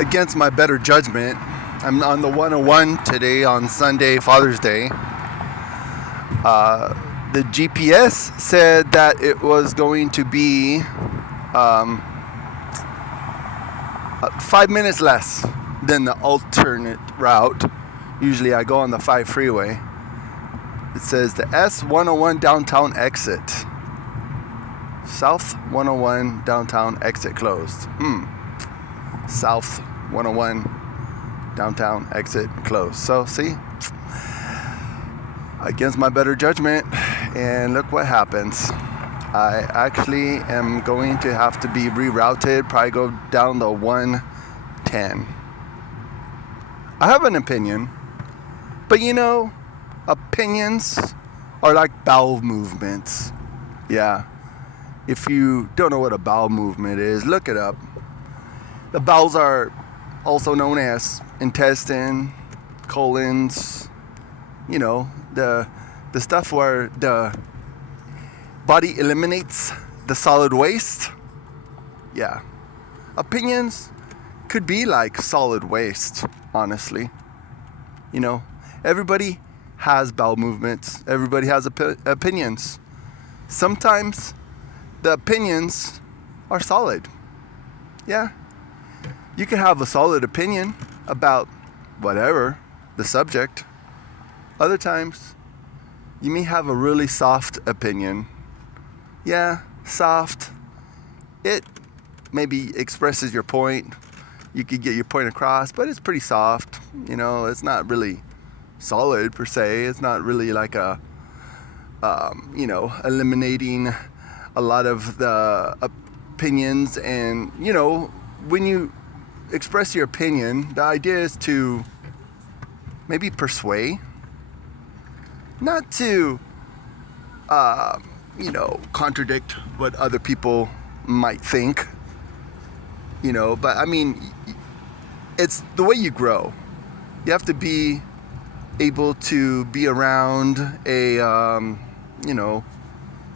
Against my better judgment, I'm on the 101 today on Sunday, Father's Day. The GPS said that it was going to be 5 minutes less than the alternate route. Usually I go on the 5 freeway. It says the S101 downtown exit. South 101 downtown exit closed. South 101 downtown exit closed. So see, against my better judgment, and look what happens. I actually am going to have to be rerouted, probably go down the 110. I have an opinion, but opinions are like bowel movements. Yeah. If you don't know what a bowel movement is, look it up. The bowels are also known as intestine, colons, the stuff where the body eliminates the solid waste. Yeah. Opinions could be like solid waste, honestly. Everybody has bowel movements. Everybody has opinions. Sometimes the opinions are solid. Yeah. You can have a solid opinion about whatever the subject. Other times, you may have a really soft opinion. Yeah, soft. It maybe expresses your point. You could get your point across, but it's pretty soft. It's not really solid per se. It's not really like eliminating a lot of the opinions. And, when you express your opinion, the idea is to maybe persuade, not to, contradict what other people might think, but I mean, it's the way you grow. You have to be able to be around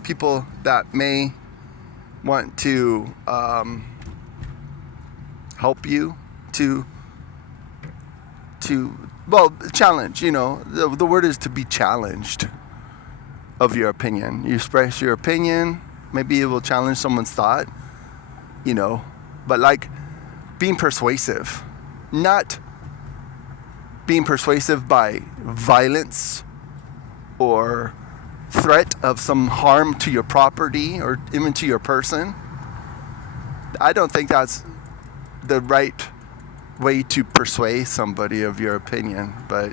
people that may want to help you to challenge. The word is to be challenged of your opinion. You express your opinion, maybe it will challenge someone's thought, but like being persuasive, not being persuasive by violence or threat of some harm to your property or even to your person. I don't think that's the right way to persuade somebody of your opinion, but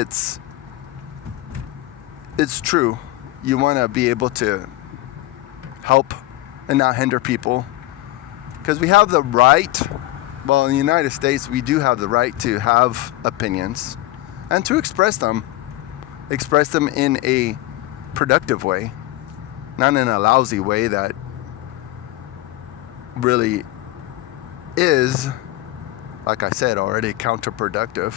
it's true. You want to be able to help and not hinder people, because we have the right. Well, in the United States, we do have the right to have opinions and to express them in a productive way, not in a lousy way that really is, like I said already, counterproductive,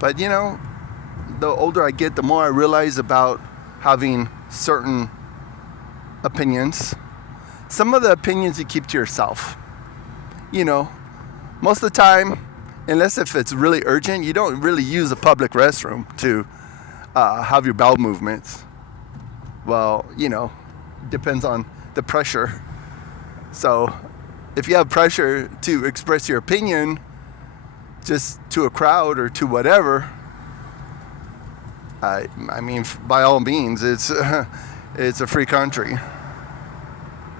But, the older I get, the more I realize about having certain opinions. Some of the opinions you keep to yourself. Most of the time, unless if it's really urgent, you don't really use a public restroom to have your bowel movements. Well, depends on the pressure. So if you have pressure to express your opinion just to a crowd or to whatever, I mean, by all means, it's it's a free country.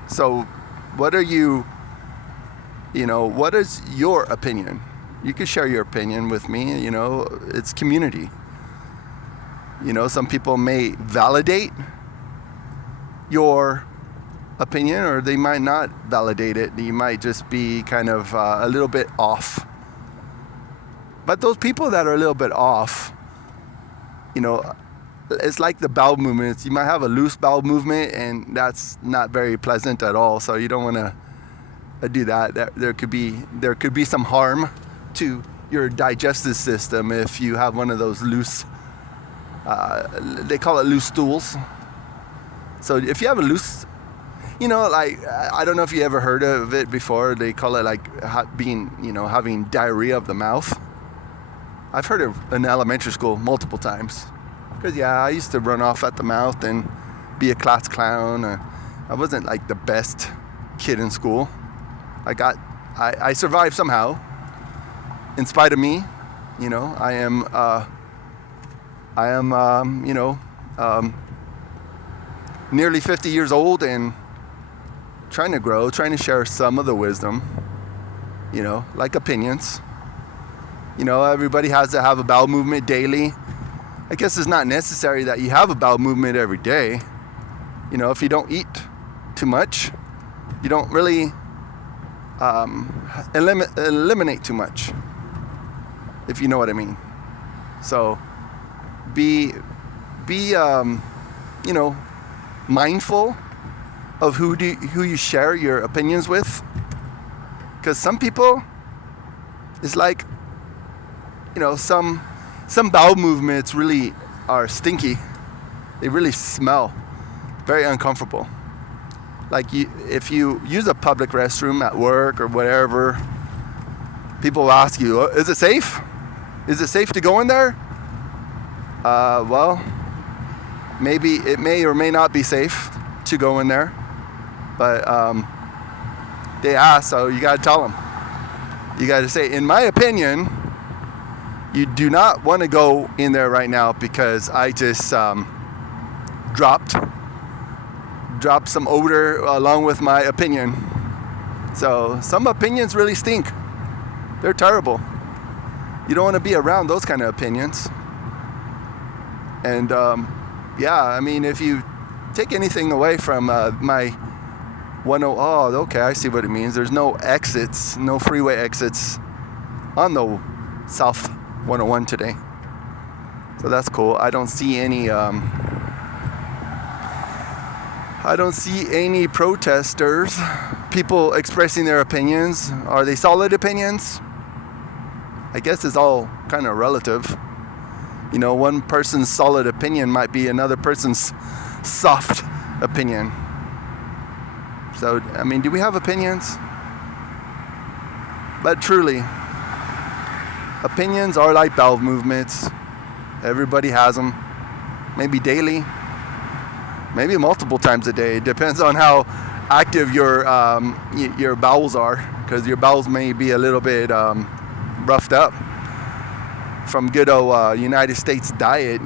So what is your opinion? You can share your opinion with me. It's community. Some people may validate your opinion, or they might not validate it. You might just be kind of a little bit off. But those people that are a little bit off, it's like the bowel movements. You might have a loose bowel movement, and that's not very pleasant at all. So you don't want to do that. There could be some harm to your digestive system if you have one of those loose. They call it loose stools. So if you have a loose Like, I don't know if you ever heard of it before. They call it like having diarrhea of the mouth. I've heard it in elementary school multiple times. Because, I used to run off at the mouth and be a class clown. I wasn't like the best kid in school. I survived somehow. In spite of me, I am nearly 50 years old and trying to grow, trying to share some of the wisdom, like opinions. Everybody has to have a bowel movement daily. I guess it's not necessary that you have a bowel movement every day. If you don't eat too much, you don't really eliminate too much, if you know what I mean. So be mindful of who you share your opinions with, because some people, it's like, some bowel movements really are stinky. They really smell very uncomfortable. Like if you use a public restroom at work or whatever, people will ask you, is it safe? Is it safe to go in there? Well, maybe it may or may not be safe to go in there, but they ask, so you gotta tell them. You gotta say, in my opinion, you do not want to go in there right now because I just dropped some odor along with my opinion. So some opinions really stink. They're terrible. You don't want to be around those kind of opinions. And if you take anything away from my okay, I see what it means. There's no exits, no freeway exits on the South 101 today. So that's cool. I don't see any protesters, people expressing their opinions. Are they solid opinions? I guess it's all kind of relative. One person's solid opinion might be another person's soft opinion. So, do we have opinions? But truly, opinions are like bowel movements. Everybody has them. Maybe daily. Maybe multiple times a day. It depends on how active your bowels are, because your bowels may be a little bit roughed up from good old United States diet.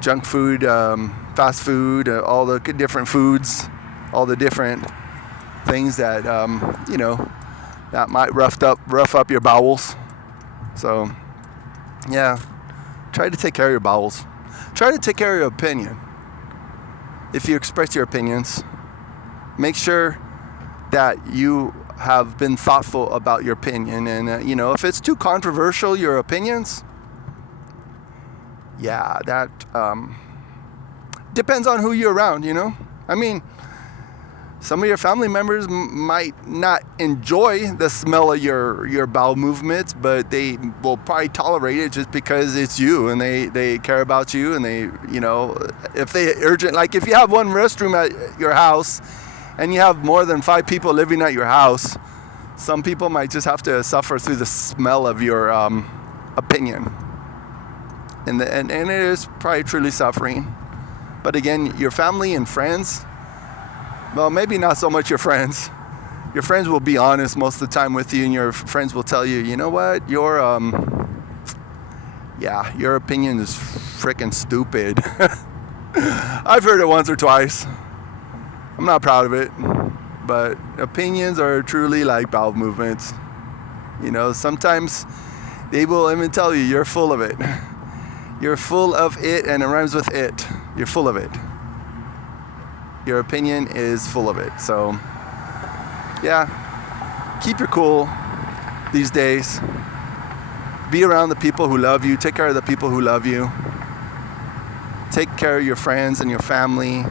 Junk food, fast food, all the different foods, all the different things that that might rough up your bowels. So try to take care of your bowels. Try to take care of your opinion. If you express your opinions, make sure that you have been thoughtful about your opinion. And, if it's too controversial, your opinions, that depends on who you're around, some of your family members might not enjoy the smell of your bowel movements, but they will probably tolerate it just because it's you and they care about you. And they, if they urgent, like if you have one restroom at your house and you have more than 5 people living at your house, some people might just have to suffer through the smell of your opinion. And it is probably truly suffering. But again, your family and friends, well, maybe not so much your friends. Your friends will be honest most of the time with you, and your friends will tell you, you know what, your opinion is freaking stupid. I've heard it once or twice. I'm not proud of it, but opinions are truly like bowel movements. Sometimes they will even tell you you're full of it. You're full of it, and it rhymes with it. You're full of it. Your opinion is full of it. So, keep your cool these days. Be around the people who love you. Take care of the people who love you. Take care of your friends and your family.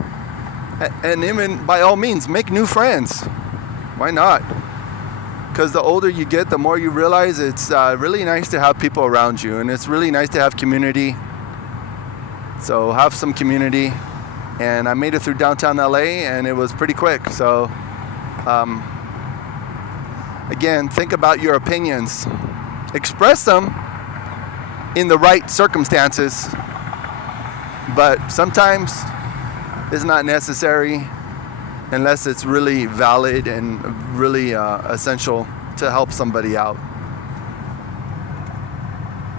And even, by all means, make new friends. Why not? Because the older you get, the more you realize it's really nice to have people around you. And it's really nice to have community. So have some community. and I made it through downtown LA, and it was pretty quick. So again, think about your opinions. Express them in the right circumstances, but sometimes it's not necessary unless it's really valid and really essential to help somebody out.